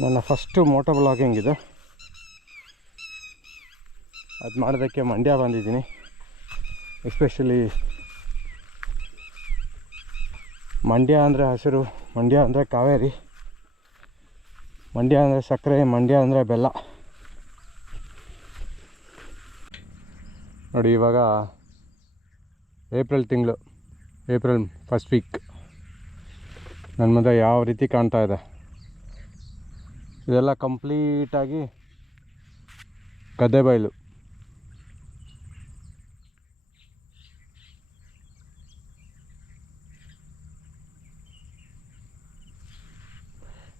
ನನ್ನ first Moto blogging ಇದು. ಅದು ಮಾಡೋದಕ್ಕೆ ಮಂಡ್ಯ ಬಂದಿದ್ದೀನಿ. ಎಸ್ಪೆಷಲಿ ಮಂಡ್ಯ ಅಂದರೆ ಹಸಿರು, ಮಂಡ್ಯ ಅಂದರೆ ಕಾವೇರಿ, ಮಂಡ್ಯ ಅಂದರೆ ಸಕ್ಕರೆ, ಮಂಡ್ಯ ಅಂದರೆ ಬೆಲ್ಲ. ನೋಡಿ ಇವಾಗ ಏಪ್ರಿಲ್ ತಿಂಗಳು, ಏಪ್ರಿಲ್ ಫಸ್ಟ್ ವೀಕ್. ನನ್ನ ಮುಂದೆ ಯಾವ ರೀತಿ ಕಾಣ್ತಾ ಇದೆ. ಇದೆಲ್ಲ ಕಂಪ್ಲೀಟಾಗಿ ಗದ್ದೆ ಬಯಲು.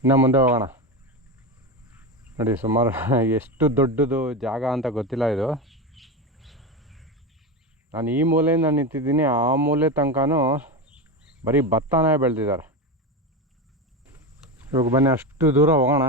ಇನ್ನು ಮುಂದೆ ಹೋಗೋಣ. ನೋಡಿ ಸುಮಾರು ಎಷ್ಟು ದೊಡ್ಡದು ಜಾಗ ಅಂತ ಗೊತ್ತಿಲ್ಲ ಇದು. ನಾನು ಈ ಮೂಲೆಯಿಂದ ನಿಂತಿದ್ದೀನಿ, ಆ ಮೂಲೆ ತನಕನೂ ಬರೀ ಭತ್ತನೇ ಬೆಳೆದಿದ್ದಾರೆ. ಇವಾಗ ಬನ್ನಿ ಅಷ್ಟು ದೂರ ಹೋಗೋಣ.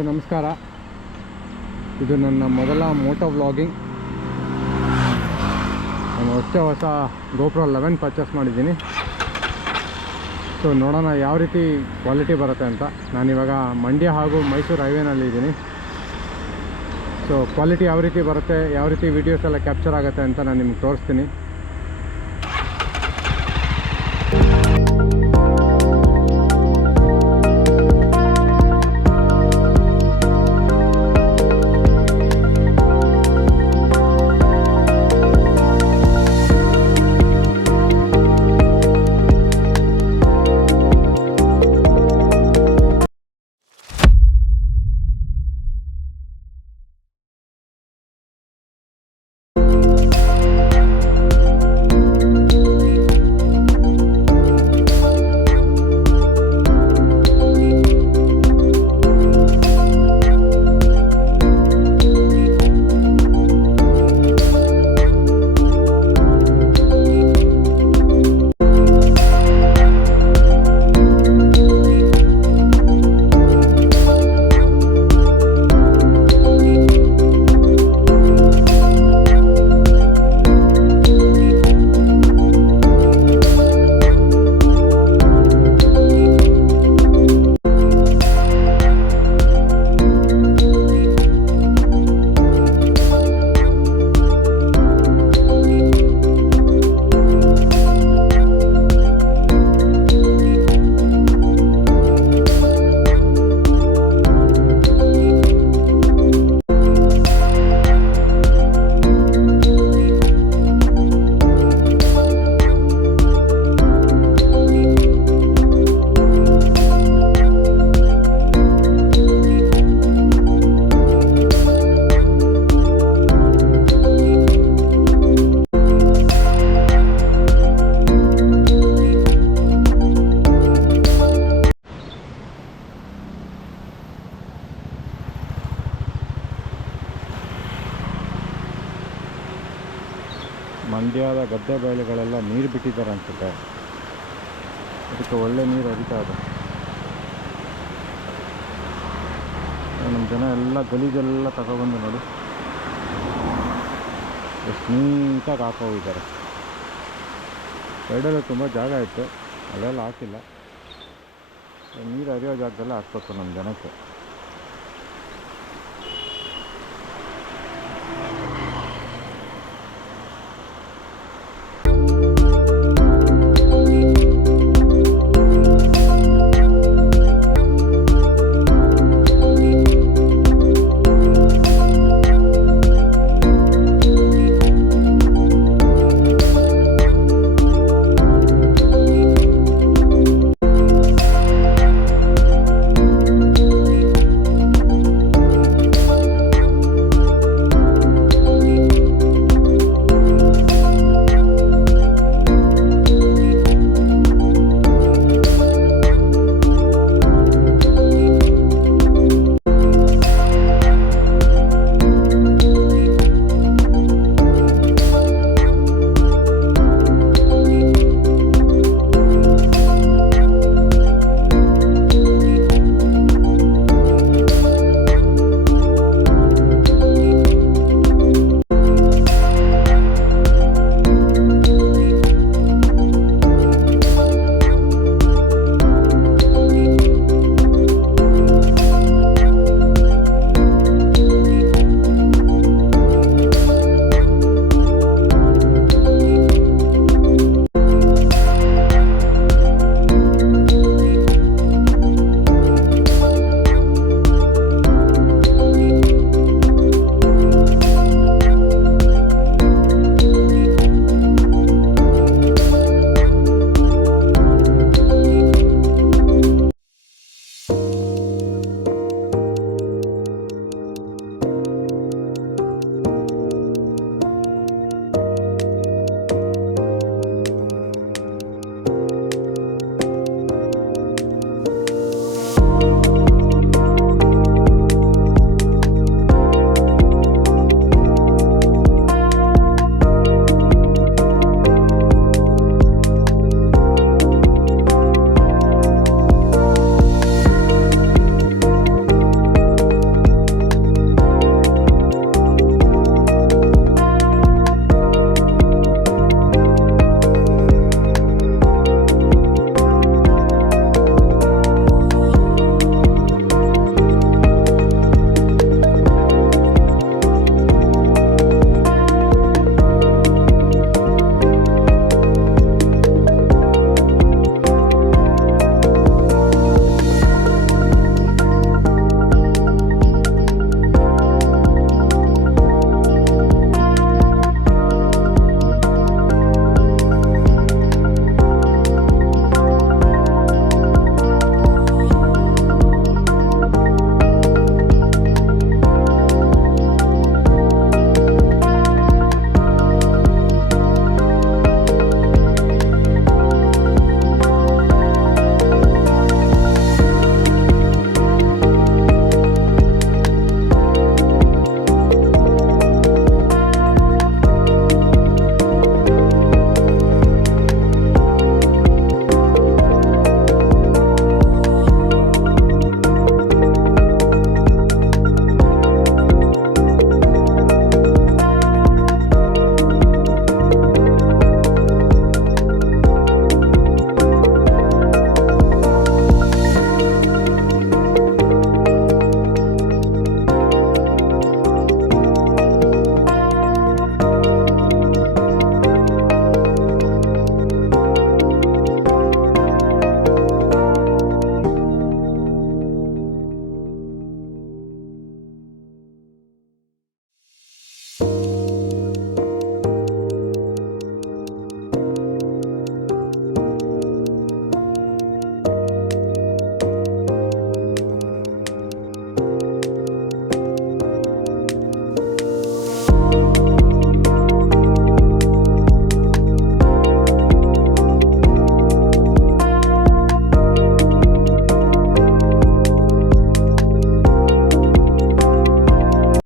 ಎಲ್ರಿಗೂ ನಮಸ್ಕಾರ. ಇದು ನನ್ನ ಮೊದಲ ಮೋಟೋ ವ್ಲಾಗಿಂಗ್. ನಾನು ಹೊಸ GoPro 11 ಪರ್ಚೇಸ್ ಮಾಡಿದ್ದೀನಿ. ಸೊ ನೋಡೋಣ ಯಾವ ರೀತಿ ಕ್ವಾಲಿಟಿ ಬರುತ್ತೆ ಅಂತ. ನಾನಿವಾಗ ಮಂಡ್ಯ ಹಾಗೂ ಮೈಸೂರು ಹೈವೇನಲ್ಲಿ ಇದ್ದೀನಿ. ಸೊ ಕ್ವಾಲಿಟಿ ಯಾವ ರೀತಿ ಬರುತ್ತೆ, ಯಾವ ರೀತಿ ವೀಡಿಯೋಸ್ ಎಲ್ಲ ಕ್ಯಾಪ್ಚರ್ ಆಗುತ್ತೆ ಅಂತ ನಾನು ನಿಮ್ಗೆ ತೋರಿಸ್ತೀನಿ. ಮಂಡ್ಯದ ಗದ್ದೆ ಬಯಲುಗಳೆಲ್ಲ ನೀರು ಬಿಟ್ಟಿದ್ದಾರೆ ಅನ್ಸುತ್ತೆ. ಅದಕ್ಕೆ ಒಳ್ಳೆ ನೀರು ಹರಿತಾ ಇದೆ. ನಮ್ಮ ಜನ ಎಲ್ಲ ಗಲೀಜೆಲ್ಲ ತಗೊಬಂದು ನೋಡಿ ಎಷ್ಟು ನೀಟಾಗಿ ಹಾಕೋಗಿದ್ದಾರೆ. ಸೈಡಲ್ಲಿ ತುಂಬ ಜಾಗ ಇತ್ತು, ಅಲ್ಲೆಲ್ಲ ಹಾಕಿಲ್ಲ. ನೀರು ಹರಿಯೋ ಜಾಗದಲ್ಲೇ ಹಾಕ್ಬೇಕು ನಮ್ಮ ಜನಕ್ಕೆ.